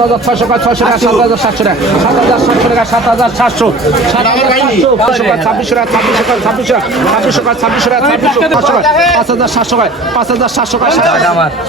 ছয়শো টাকা ছয়শো টাকা সাত হাজার সাতশো টাকা সাত হাজার সাতশো টাকা সাত হাজার সাতশো সাত হাজার সাতশো ছাব্বিশশো টাকা ছাব্বিশশো টাকা ছাব্বিশশো টাকা ছাব্বিশশো টাকা ছাব্বিশশো টাকা ছাব্বিশশো পাঁচ হাজার সাতশো টাকা পাঁচ হাজার সাতশো টাকা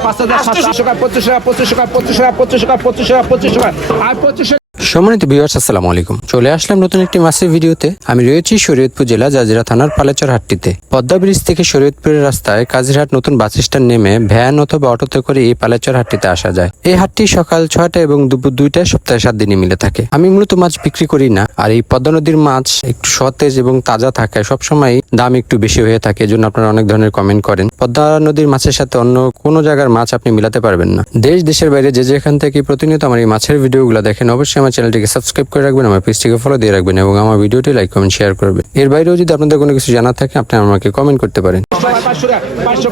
পাঁচ হাজার সাতশো টাকা পঁচিশশো টাকা পঁচিশশো টাকা পঁচিশশো টাকা পঁচিশশো টাকা পঁচিশশো টাকা পঁচিশশো টাকা আর পঁচিশশো সম্মানিত ভিউয়ার্স আসসালামু আলাইকুম। চলে আসলাম নতুন একটি মাসের ভিডিওতে। আমি রয়েছি শরীয়তপুর জেলা জাজিরা থানার পালেচর হাটটিতে। পদ্মা ব্রিজ থেকে শরীয়তপুরের রাস্তায় কাজিরহাট নতুন বাস স্ট্যান্ড নেমে ভ্যান অথবা অটোতে করে এই পালেচর হাটটিতে আসা যায়। এই হাটটি সকাল ছয়টা এবং দুপুর দুইটায় সপ্তাহে সাত দিনই মিলে থাকে। আমি মূলত মাছ বিক্রি করি না, আর এই পদ্মা নদীর মাছ একটু সতেজ এবং তাজা থাকায় সবসময় দাম একটু বেশি হয়ে থাকে, এজন্য আপনারা অনেক ধরনের কমেন্ট করেন। পদ্মা নদীর মাছের সাথে অন্য কোনো জায়গার মাছ আপনি মিলাতে পারবেন না। দেশ, দেশের বাইরে যে যেখান থেকে প্রতিনিয়ত আমার এই মাছের ভিডিওগুলো দেখেন, অবশ্যই চ্যানেলটিকে সাবস্ক্রাইব করে রাখবেন, আমার পেজটিকে ফলো দিয়ে রাখবেন এবং আমার ভিডিওটি লাইক কমেন্ট শেয়ার করবেন। এর বাইরেও যদি আপনাদের কোনো কিছু জানার থাকে, আপনি আমাকে কমেন্ট করতে পারেন। পাঁচশো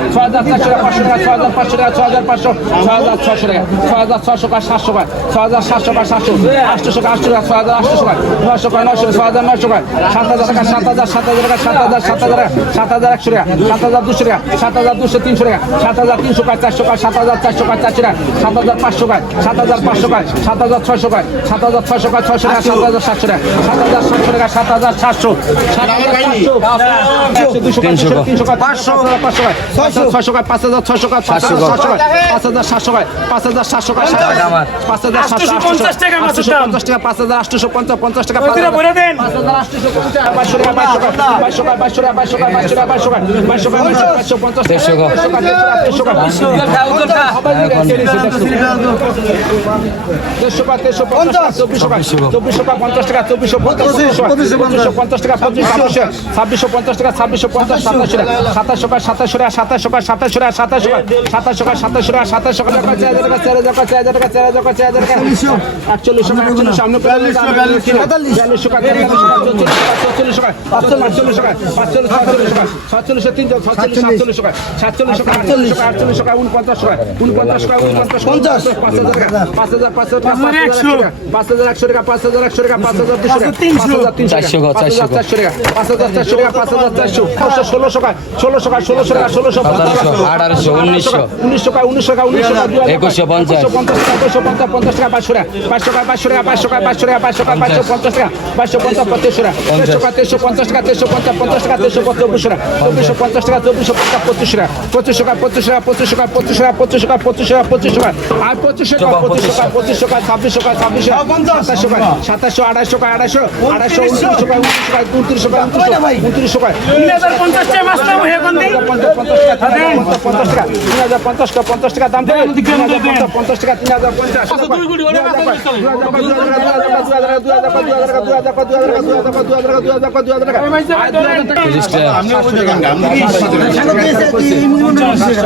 ছয় হাজার চারশো টাকা পাঁচশো টাকা ছয় হাজার পাঁচশো টাকা ছয় হাজার পাঁচশো ছয় হাজার ছশো টাকা ছয় হাজার ছশো টাকা সাতশো টাকা ছয় হাজার সাতশো টাকা সাতশো আটশো টাকা আটশো টাকা ছয় হাজার আটশো টাকা নশো টাকা নশো ছয় হাজার নশো টাকা সাত হাজার টাকা সাত হাজার সাত হাজার টাকা সাত হাজার সাত হাজার সাত হাজার একশো টাকা সাত হাজার দুশো টাকা সাত হাজার দুশো তিনশো টাকা সাত হাজার তিনশো টাকা চারশো টাকা সাত হাজার চারশো টাকা চারশো টাকা সাত হাজার পাঁচশো টাকা সাত হাজার পাঁচশো টাকা সাত হাজার ছয়শো টাকা সাত হাজার ছয়শো টাকা ছয়শো টাকা সাত হাজার সাতশো টাকা সাত হাজার সাতশো টাকা সাত হাজার সাতশো সাত হাজার দুশো তিনশো তিনশো টাকা পাঁচশো পাঁচশো টাকা ছয়শো টাকা পাঁচ হাজার ছয়শো টাকা পাঁচ হাজার ছয়শো টাকা পাঁচ হাজার সাতশো টাকা পাঁচ হাজার সাতশো টাকা পাঁচ হাজার সাতশো পঞ্চাশ টাকা পঞ্চাশ টাকা পাঁচ হাজার আটশো পঞ্চাশ পঞ্চাশ টাকা পাঁচ হাজার পাঁচ হাজার আটশো পঞ্চাশ বাইশশো টাকা বাইশশো টাকা বাইশশো টাকা বাইশশো টাকা বাইশশো টাকা বাইশশো টাকা বাইশশো টাকা বাইশশো টাকা বাইশশো পঞ্চাশ দেড়শো টাকা দেড়শো টাকা দেড়শো পঞ্চাশ চব্বিশশো টাকা চব্বিশশো টাকা পঞ্চাশ টাকা চব্বিশশো পঞ্চাশ পঞ্চাশ টাকা পঁচিশ ছাব্বিশশো ছাব্বিশশো পঞ্চাশ টাকা ছাব্বিশশো পঞ্চাশ সাতাশশো টাকা সাতাশশো টাকা সাতাশশো টাকা সাতাশশো টাকা সাতাশশো টাকা সাতাশশো টাকা সাতাশশো টাকা সাতাশশো টাকা সাতাশশো টাকা চার হাজার টাকা চার হাজার টাকা চার হাজার টাকা চার হাজার টাকা চার হাজার টাকা আটচল্লিশশো টাকা আটচল্লিশ সামনে বিয়াল্লিশশো টাকা চল্লিশশো টাকা চল্লিশশো টাকা পাঁচচল্লিশ টাকা সাতচল্লিশ তিনশো সাতচল্লিশ টাকা সাতচল্লিশশো টাকা আটচল্লিশ টাকা আটচল্লিশ টাকা উনপঞ্চাশ টাকা উনপঞ্চাশ টাকা উনপঞ্চাশ পঞ্চাশ পাঁচ হাজার টাকা পাঁচ হাজার পাঁচ হাজার পাঁচ হাজার একশো টাকা পাঁচ হাজার একশো টাকা পাঁচ হাজার দুশো টাকা পাঁচ হাজার তিনশো পাঁচ হাজার চারশো টাকা পাঁচ হাজার চারশো টাকা পাঁচ হাজার চারশো ষোলোশো টাকা ষোলোশো টাকা ষোলোশো টাকা ষোলোশো সতেরোশো আঠারোশো উনিশশো উনিশশো টাকা উনিশশো টাকা উনিশশো টাকা একুশশো পঞ্চাশ পঞ্চাশ টাকা দুশো পঞ্চাশ পঞ্চাশ টাকা পাঁচশো টাকা পাঁচশো টাকা পাঁচশো টাকা পাঁচশো টাকা পাঁচশো টাকা পাঁচশো টাকা পাঁচশো পঞ্চাশ টাকা পাঁচশো পঞ্চাশ পঁচিশশো টাকা তেরোশো টাকা তেরোশো পঞ্চাশ টাকা তেরোশো পঞ্চাশ পঞ্চাশ টাকা তেরোশো চব্বিশশো টাকা চব্বিশশো পঞ্চাশ টাকা চব্বিশশো পঞ্চাশ পঁচিশশো টাকা পঁচিশশো টাকা পঁচিশ টাকা পঁচিশ টাকা পঁচিশ টাকা পঁচিশ টাকা পঁচিশ টাকা পঁচিশ টাকা আর পঁচিশশো টাকা পঁচিশ টাকা পঁচিশ টাকা ছাব্বিশ টাকা ছাব্বিশ টাকা পঞ্চাশ টাকা পঞ্চাশ টাকা দাম পঞ্চাশ টাকা তিন হাজার পঞ্চাশ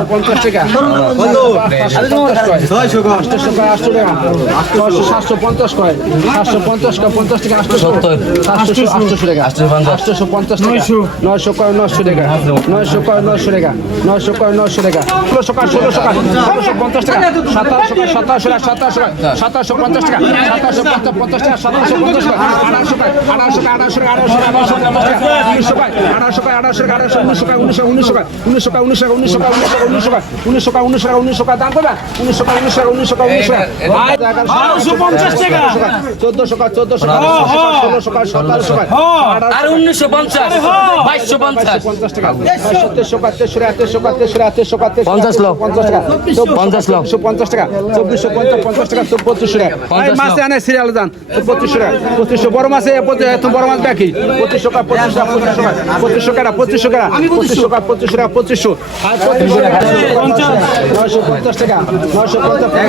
পঞ্চাশ টাকা সাতশো পঞ্চাশ কয় সাতশো পঞ্চাশ কয় পঞ্চাশ টাকা আটশো। আটশো আটশো টাকা আটশো পঞ্চাশ। টাকা নয়শো কয় নয়শো টাকা নয়শো কয় নয়শো টাকা নয়শো কয় নয়শো টাকা ষোলোশো কয় ষোলোশো টাকা ষোলোশো পঞ্চাশ টাকা সাতাশশো সাতাশশো টাকা সাতাশশো টাকা পঞ্চাশ টাকা সাতাশশো পঞ্চাশ টাকা সাতাশশো পঞ্চাশ টাকা আড়াইশো টাকা আড়াইশো টাকা আড়াইশো টাকা আড়াইশো টাকা আড়াইশো টাকা উনিশশো টাকা আড়াইশো টাকা আড়াইশো টাকা উনিশশো টাকা উনিশশো টাকা উনিশশো টাকা উনিশশো টাকা উনিশশো টাকা উনিশশো টাকা উনিশশো টাকা উনিশশো টাকা উনিশশো টাকা দাম করবে উনিশশো টাকা উনিশশো টাকা উনিশশো টাকা উনিশশো টাকা বারোশো পঞ্চাশ টাকা চোদ্দশো টাকা চোদ্দশো টাকা ষোলোশো টাকা সতেরোশো টাকা আর উনিশশো পঞ্চাশ বাইশশো পঞ্চাশ পঞ্চাশ টাকা তেরোশো টাকা তেরোশো টাকা তেরোশো টাকা তেরোশো তেরোশো পঞ্চাশ লোক। পঞ্চাশ টাকা পঞ্চাশ লোক। পঞ্চাশ টাকা চব্বিশশো পঞ্চাশ পঞ্চাশ টাকা পঁচিশশো টাকা মাসে। আনে সিরিয়াল যান টাকা পঁচিশশো বড় মাসে এত বড় মাছ দেখি পঁচিশশো টাকা পঁচিশশো টাকা পঁচিশশো টাকা পঁচিশশো টাকা পঁচিশশো টাকা পঁচিশশো টাকা পঁচিশশো টাকা নয়শো পঞ্চাশ টাকা নয়শো পঞ্চাশ টাকা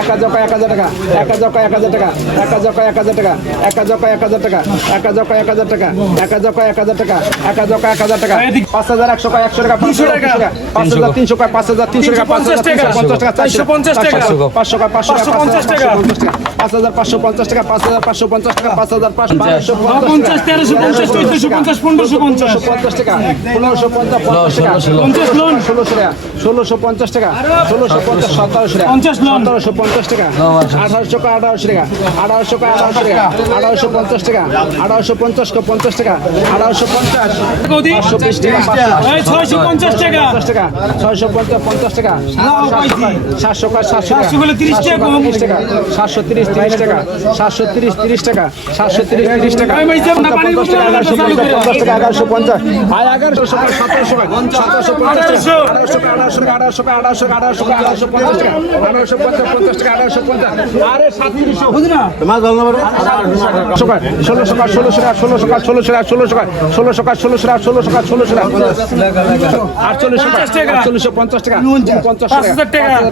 এক হাজার এক হাজার টাকা এক হাজার এক হাজার টাকা এক হাজার এক হাজার টাকা এক হাজার এক হাজার টাকা এক হাজার এক হাজার টাকা এক হাজার এক হাজার টাকা এক হাজার এক হাজার টাকা পাঁচ হাজার একশো একশো টাকা পাঁচশো টাকা পাঁচ হাজার তিনশো টাকা পাঁচ হাজার তিনশো টাকা পাঁচ হাজার তিনশো পঞ্চাশ টাকা চারশো পঞ্চাশ টাকা পাঁচশো টাকা পাঁচশো পঞ্চাশ টাকা পাঁচ হাজার পাঁচশো পঞ্চাশ টাকা পাঁচ হাজার পাঁচশো পঞ্চাশ টাকা পাঁচ হাজার পাঁচশো পঞ্চাশ তেরোশো পঞ্চাশ চোদ্দশো পঞ্চাশ পনেরোশো পঞ্চাশ পঞ্চাশ টাকা পনেরোশো পঞ্চাশ পঞ্চাশ টাকা পঞ্চাশ লোন ষোলোশো টাকা ষোলোশো পঞ্চাশ টাকা ষোলোশো পঞ্চাশ সতেরোশো টাকা পঞ্চাশ লোন সতেরোশো পঞ্চাশ টাকা আঠারোশো টাকা আঠারোশো টাকা আঠারোশো টাকা আঠারোশো টাকা আঠারোশো পঞ্চাশ টাকা আঠারোশো পঞ্চাশ পঞ্চাশ টাকা আঠারোশো পঞ্চাশ পাঁচশো বিশ টাকা ছয়শো পঞ্চাশ টাকা পঞ্চাশ টাকা ছয়শো পঞ্চাশ পঞ্চাশ টাকা সাতশো সাতশো তিরিশ টাকা তিরিশ টাকা সাতশো তিরিশ তিরিশ টাকা সাতশো তিরিশ তিরিশ টাকা সাতশো তিরিশ তিরিশ টাকা পঞ্চাশ টাকা এগারোশো পঞ্চাশ পঞ্চাশ টাকা এগারোশো পঞ্চাশ আর এগারোশো টাকা সতেরোশো সতেরোশো পঞ্চাশ টাকা আঠারোশো টাকা আঠারোশো টাকা আঠারোশো টাকা আঠারোশো টাকা আঠারোশো পঞ্চাশ টাকা আঠারোশো পঞ্চাশ পঞ্চাশ টাকা আঠারোশো পঞ্চাশ আরে সাতত্রিশশো বুঝি না ষোলোশো টাকা ষোলোশো টাকা ষোলোশো টাকা ষোলোশো টাকা ষোলোশো টাকা ষোলোশো টাকা ষোলোশো টাকা ষোলোশো টাকা ষোলোশো টাকা আটচল্লিশশো টাকা আটচল্লিশশো পঞ্চাশ টাকা পঞ্চাশ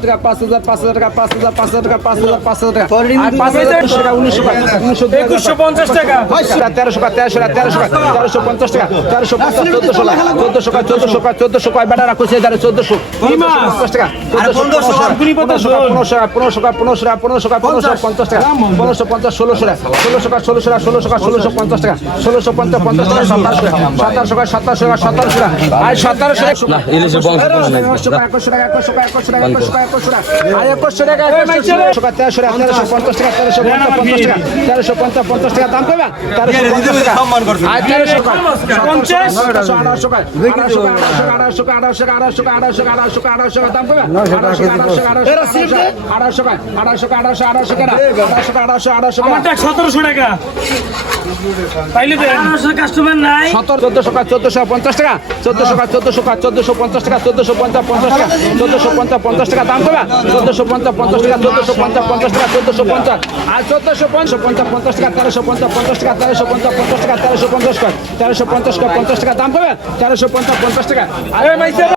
টাকা পাঁচ হাজার পাঁচ হাজার টাকা পাঁচ হাজার পাঁচ হাজার টাকা পাঁচ হাজার পাঁচ হাজার টাকা আর পাঁচ হাজার টাকা উনিশশো টাকা উনিশশো একুশশো পঞ্চাশ টাকা। তেরোশো টাকা তেরোশো টাকা তেরোশো টাকা তেরোশো পঞ্চাশ টাকা তেরোশো পঞ্চাশ চোদ্দশো টাকা চোদ্দশো টাকা চোদ্দশো টাকা চোদ্দশো টাকা বেটা রাখো সে দাঁড়ে চোদ্দশো পঞ্চাশ টাকা পনেরোশো টাকা পনেরোশো টাকা পনেরোশো টাকা পনেরোশো টাকা পনেরোশো টাকা পঞ্চাশ টাকা পনেরোশো পঞ্চাশ ষোলোশো টাকা ষোলোশো টাকা ষোলোশো টাকা ষোলোশো টাকা ষোলোশো পঞ্চাশ টাকা ষোলোশো পঞ্চাশ পঞ্চাশ টাকা সতেরোশো টাকা সতেরোশো টাকা সতেরোশো টাকা সতেরোশো টাকা আর সতেরোশো টাকা না ইলিশের টাকা চোদ্দশো টাকা চোদ্দশো পঞ্চাশ টাকা চোদ্দশো পাঁচ চোদ্দশো টাকা চোদ্দ চোদ্দশো পঞ্চাশ টাকা চোদ্দশো পঞ্চাশ পঞ্চাশ টাকা চোদ্দশো পঞ্চাশ পঞ্চাশ টাকা দাম কমা চোদ্দশো পঞ্চাশ পঞ্চাশ টাকা চোদ্দশো পঞ্চাশ পঞ্চাশ টাকা চোদ্দশো পঞ্চাশ আর চোদ্দশো পঞ্চাশ পঞ্চাশ পঞ্চাশ টাকা তেরোশো পঞ্চাশ পঞ্চাশ টাকা তেরোশো পঞ্চাশ পঞ্চাশ টাকা তেরোশো পঞ্চাশ টাকা তেরোশো পঞ্চাশ টাকা পঞ্চাশ টাকা দাম কমা তেরোশো পঞ্চাশ পঞ্চাশ টাকা আরে